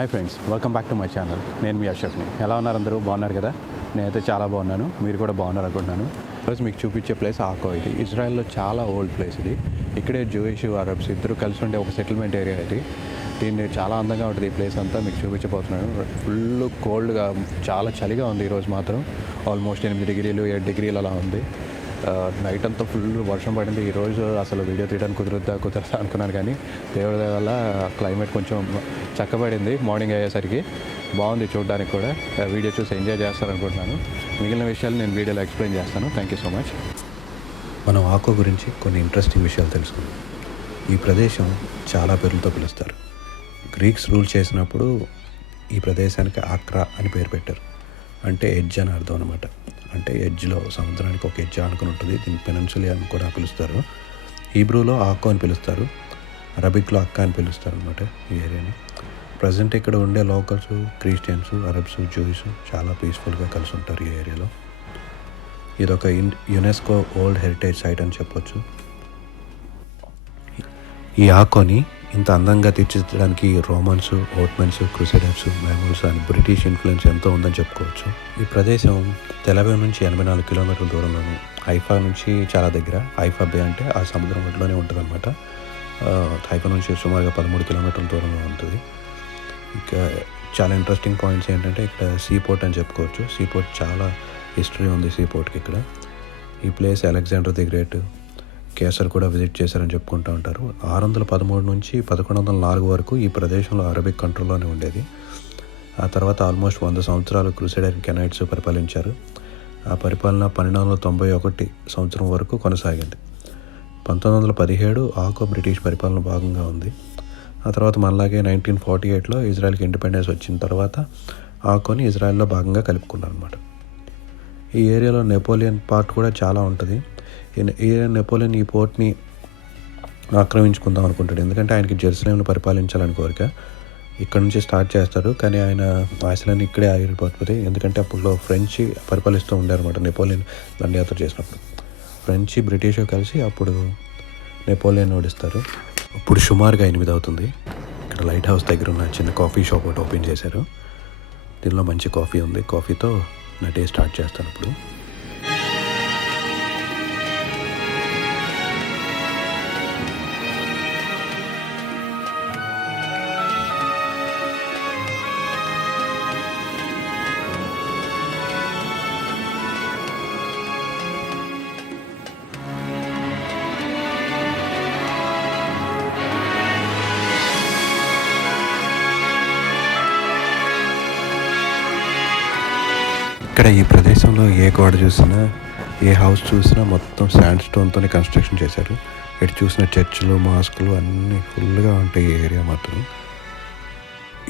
Hi friends, welcome back to my channel. నేను మీ అషఫ్ని. ఎలా ఉన్నారు అందరూ? బాగున్నారు కదా? నేనైతే చాలా బాగున్నాను. మీరు కూడా బాగున్నారు అనుకుంటున్నాను. ఈరోజు మీకు చూపించే ప్లేస్ ఆకో. ఇది ఇజ్రాయెల్లో చాలా ఓల్డ్ ప్లేస్. ఇది ఇక్కడే జూయిష్, అరబ్స్ ఇద్దరు కలిసి ఉండే ఒక సెటిల్మెంట్ ఏరియా ఇది. దీన్ని చాలా అందంగా ఉంటుంది. ఈ ప్లేస్ అంతా మీకు చూపించబోతున్నాను. ఫుల్ కోల్డ్గా, చాలా చలిగా ఉంది ఈరోజు మాత్రం. ఆల్మోస్ట్ 8 డిగ్రీలు 7 డిగ్రీలు అలా ఉంది. నైట్ అంతా ఫుల్ వర్షం పడింది. ఈరోజు అసలు వీడియో తీయడానికి కుదరదా అనుకున్నాను, కానీ దేవుడి దయ వల్ల క్లైమేట్ కొంచెం చక్కబడింది. మార్నింగ్ అయ్యేసరికి బాగుంది చూడడానికి కూడా. వీడియో చూసి ఎంజాయ్ చేస్తారనుకుంటున్నాను. మిగిలిన విషయాలు నేను వీడియోలో ఎక్స్ప్లెయిన్ చేస్తాను. Thank you so much. మనం ఆకో గురించి కొన్ని ఇంట్రెస్టింగ్ విషయాలు తెలుసుకుందాం. ఈ ప్రదేశం చాలా పేర్లతో పిలుస్తారు. గ్రీక్స్ రూల్ చేసినప్పుడు ఈ ప్రదేశానికి ఆక్రా అని పేరు పెట్టారు. అంటే ఎడ్జ్ అని అర్థం అనమాట. అంటే ఎడ్జ్లో, సముద్రానికి ఒక ఎడ్జ్ అనుకుని ఉంటుంది. దీన్ని పెనిన్సులా అని కూడా పిలుస్తారు. హీబ్రూలో ఆకో అని పిలుస్తారు. అరబిక్లో అక్క అని పిలుస్తారు అనమాట ఈ ఏరియాని. ప్రజెంట్ ఇక్కడ ఉండే లోకల్స్, క్రిస్టియన్స్, అరబ్స్, జూయిస్ చాలా పీస్ఫుల్గా కలిసి ఉంటారు ఈ ఏరియాలో. ఇదొక యునెస్కో వరల్డ్ హెరిటేజ్ సైట్ అని చెప్పొచ్చు. ఈ ఆకోని ఇంత అందంగా తీర్చిదిద్దడానికి రోమన్స్, ఓట్మన్స్, క్రూసైడర్స్, మైమూల్స్ అని బ్రిటిష్ ఇన్ఫ్లుయెన్స్ ఎంతో ఉందని చెప్పుకోవచ్చు. ఈ ప్రదేశం తెలవీవ్ నుంచి 84 కిలోమీటర్ల దూరంలోను, హైఫా నుంచి చాలా దగ్గర. హైఫా బే అంటే ఆ సముద్రం ఒడ్లోనే ఉంటుంది అనమాట. హైఫా నుంచి సుమారుగా 13 కిలోమీటర్ల దూరంలో ఉంటుంది. ఇక చాలా ఇంట్రెస్టింగ్ పాయింట్స్ ఏంటంటే ఇక్కడ సీ పోర్ట్ అని చెప్పుకోవచ్చు. సీ పోర్ట్ చాలా హిస్టరీ ఉంది సీ పోర్ట్కి ఇక్కడ. ఈ place Alexander the great, kesar కూడా విజిట్ చేశారని చెప్పుకుంటూ ఉంటారు. 613 నుంచి 1104 వరకు ఈ ప్రదేశంలో అరబిక్ కంట్రోల్లోనే ఉండేది. ఆ తర్వాత ఆల్మోస్ట్ 100 సంవత్సరాలు క్రూసైడర్ కెనైట్స్ పరిపాలించారు. ఆ పరిపాలన 1291 సంవత్సరం వరకు కొనసాగింది. 1917 ఆకో బ్రిటిష్ పరిపాలన భాగంగా ఉంది. ఆ తర్వాత మనలాగే 1948లో ఇజ్రాయెల్కి ఇండిపెండెన్స్ వచ్చిన తర్వాత ఆకోని ఇజ్రాయెల్లో భాగంగా కలుపుకున్నారు అనమాట. ఈ ఏరియాలో నెపోలియన్ పార్ట్ కూడా చాలా ఉంటుంది. నెపోలియన్ ఈ పోర్ట్ని ఆక్రమించుకుందాం అనుకుంటాడు. ఎందుకంటే ఆయనకి జెరూసలేంను పరిపాలించాలని కోరిక. ఇక్కడ నుంచి స్టార్ట్ చేస్తాడు, కానీ ఆయన ఆశలన్నీ ఇక్కడే ఆగిపోతుంది. ఎందుకంటే అప్పుడు ఫ్రెంచ్ పరిపాలిస్తూ ఉండారన్నమాట. నెపోలియన్ దండయాత్ర చేసినప్పుడు ఫ్రెంచ్, బ్రిటిష్ కలిసి అప్పుడు నెపోలియన్ ఓడిస్తారు. ఇప్పుడు సుమారుగా 8 అవుతుంది. ఇక్కడ లైట్ హౌస్ దగ్గర ఉన్న చిన్న కాఫీ షాప్ ఒకటి ఓపెన్ చేశారు. దీనిలో మంచి కాఫీ ఉంది. కాఫీతో నా డే స్టార్ట్ చేస్తాను ఇప్పుడు. ఇక్కడ ఈ ప్రదేశంలో ఏ గోడ చూసినా, ఏ హౌస్ చూసినా మొత్తం శాండ్ స్టోన్తోనే కన్స్ట్రక్షన్ చేశారు. ఇటు చూసిన చర్చిలు, మాస్కులు అన్నీ ఫుల్గా ఉంటాయి ఈ ఏరియా మాత్రం.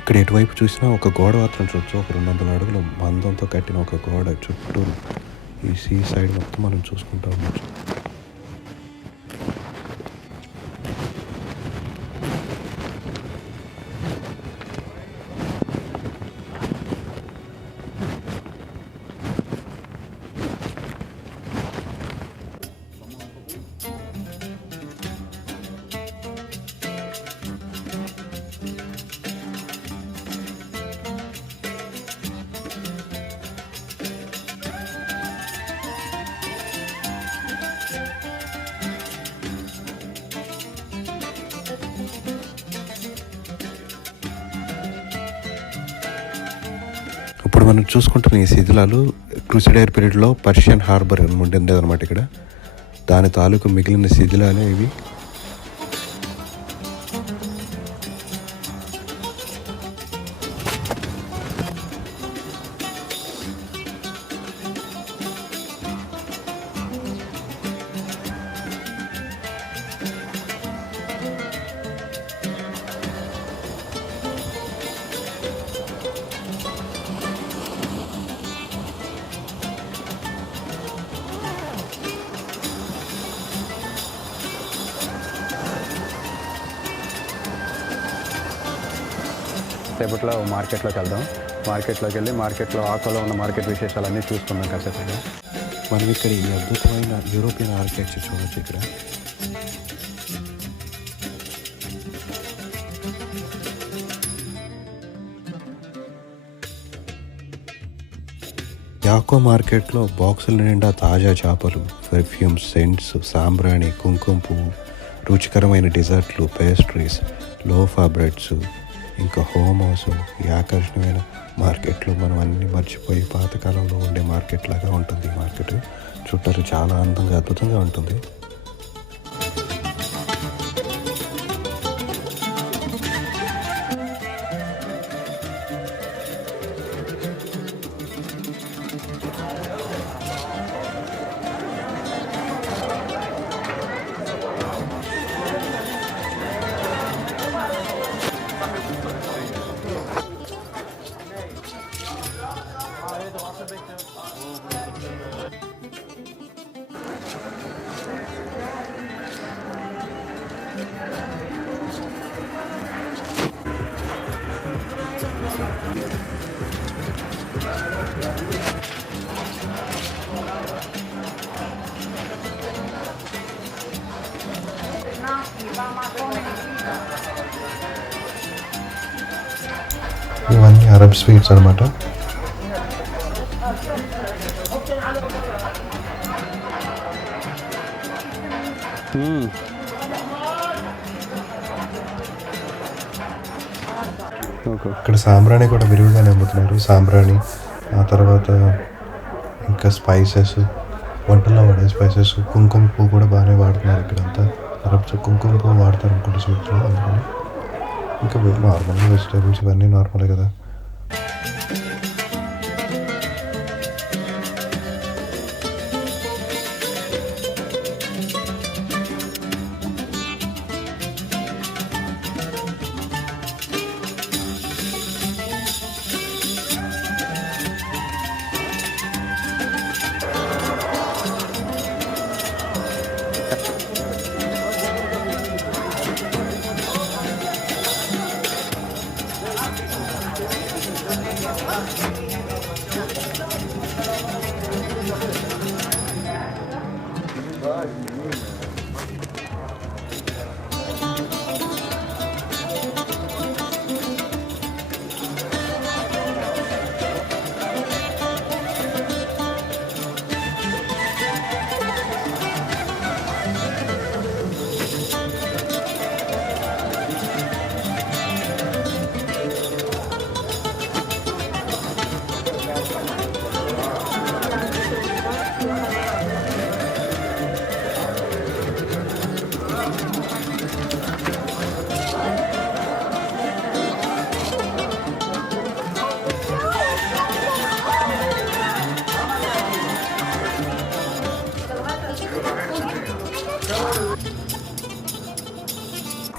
ఇక్కడ ఎటువైపు చూసినా ఒక గోడ మాత్రం చూడొచ్చు. ఒక 200 అడుగుల మందంతో కట్టిన ఒక గోడ చుట్టూ ఈ సీ సైడ్ మొత్తం మనం చూసుకుంటూ ఉండొచ్చు. ఇప్పుడు మనం చూసుకుంటున్న ఈ శిథిలాలు క్రూసైడర్ పీరియడ్లో పర్షియన్ హార్బర్ ఉండేది అనమాట. ఇక్కడ దాని తాలూకు మిగిలిన శిథిలాలే ఇవి. సేపట్లో మార్కెట్లోకి వెళ్దాం. మార్కెట్లోకి వెళ్ళి మార్కెట్లో ఆకోలో ఉన్న మార్కెట్ విశేషాలన్నీ చూసుకుందాం కాసేపు. మనం ఇక్కడ ఈ అద్భుతమైన యూరోపియన్ ఆర్కిటెక్చర్ చూడవచ్చు. ఇక్కడ యాకో మార్కెట్లో బాక్సుల నిండా తాజా చేపలు, పెర్ఫ్యూమ్స్, సెంట్స్, సాంబ్రాణి, కుంకుమ పువ్వు, రుచికరమైన డిజర్ట్లు, పేస్ట్రీస్, లోఫా బ్రెడ్స్, ఇంకా హోమోస్. ఈ ఆకర్షణీయమైన మార్కెట్లో మనం అన్నీ మర్చిపోయి పాతకాలంలో ఉండే మార్కెట్ లాగా ఉంటుంది. ఈ మార్కెట్ చుట్టూ చాలా అందంగా అద్భుతంగా ఉంటుంది. ఇవన్నీ అరబ్ స్వీట్స్ అనమాట. ఇక్కడ సాంబ్రాణి కూడా విరివిగానే అమ్ముతున్నారు. సాంబ్రాణి, ఆ తర్వాత ఇంకా స్పైసెస్, వంటల్లో వాడే స్పైసెస్, కుంకుమ పువ్వు కూడా బాగానే వాడుతున్నారు ఇక్కడంతా. అరబ్స్ కుంకుమ పువ్వు వాడతారు అనుకుంటే స్వీట్లో. అందుకని ఇంకా నార్మల్గా వెజిటేబుల్స్ ఇవన్నీ నార్మలే కదా.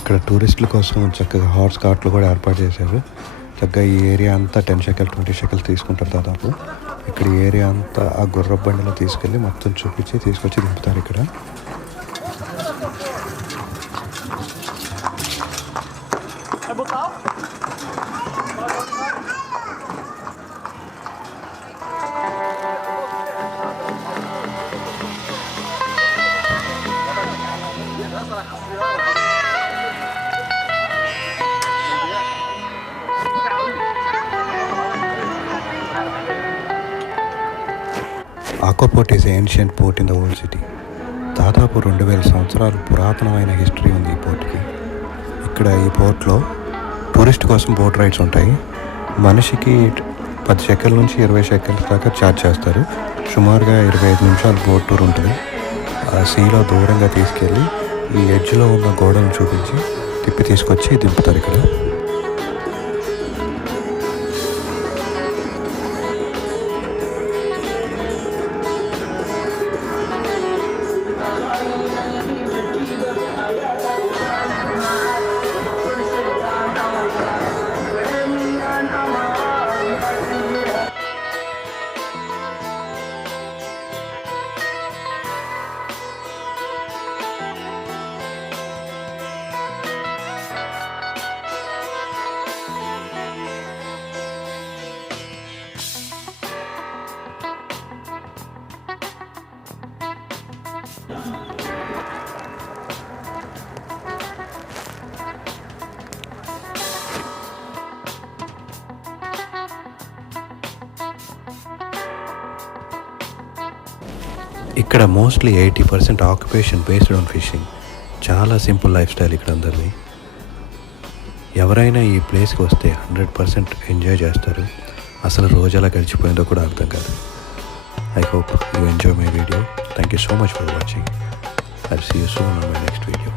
ఇక్కడ టూరిస్టుల కోసం చక్కగా హార్స్ కార్ట్లు కూడా ఏర్పాటు చేశారు. చక్కగా ఈ ఏరియా అంతా 10 షెకెల్ 20 షెకెల్ తీసుకుంటారు దాదాపు. ఇక్కడ ఈ ఏరియా అంతా ఆ గుర్రపు బండిలో తీసుకెళ్ళి మొత్తం చూపించి తీసుకొచ్చి దింపుతారు ఇక్కడ. Aqua port is ancient port in the old city. దాదాపు 2000 సంవత్సరాలు పురాతనమైన హిస్టరీ ఉంది ఈ పోర్ట్కి. ఇక్కడ ఈ పోర్ట్లో టూరిస్ట్ కోసం బోట్ రైడ్స్ ఉంటాయి. మనిషికి 10 షెకెల్ నుంచి 20 షెకెల్ దాకా ఛార్జ్ చేస్తారు. సుమారుగా 25 నిమిషాలు బోట్ టూర్ ఉంటుంది. ఆ సీలో దూరంగా తీసుకెళ్ళి ఈ ఎడ్జ్లో ఉన్న గోడలను చూపించి తిప్పి తీసుకొచ్చి దింపుతారు ఇక్కడ. ఇక్కడ mostly 80% occupation based on fishing. చాలా సింపుల్ లైఫ్ స్టైల్ ఇక్కడ అందరిది. ఎవరైనా ఈ ప్లేస్కి వస్తే 100% ఎంజాయ్ చేస్తారు. అసలు రోజు ఎలా గడిచిపోయిందో కూడా అర్థం కాదు. I hope you enjoy my video. Thank you so much for watching. I will see you soon on my next video.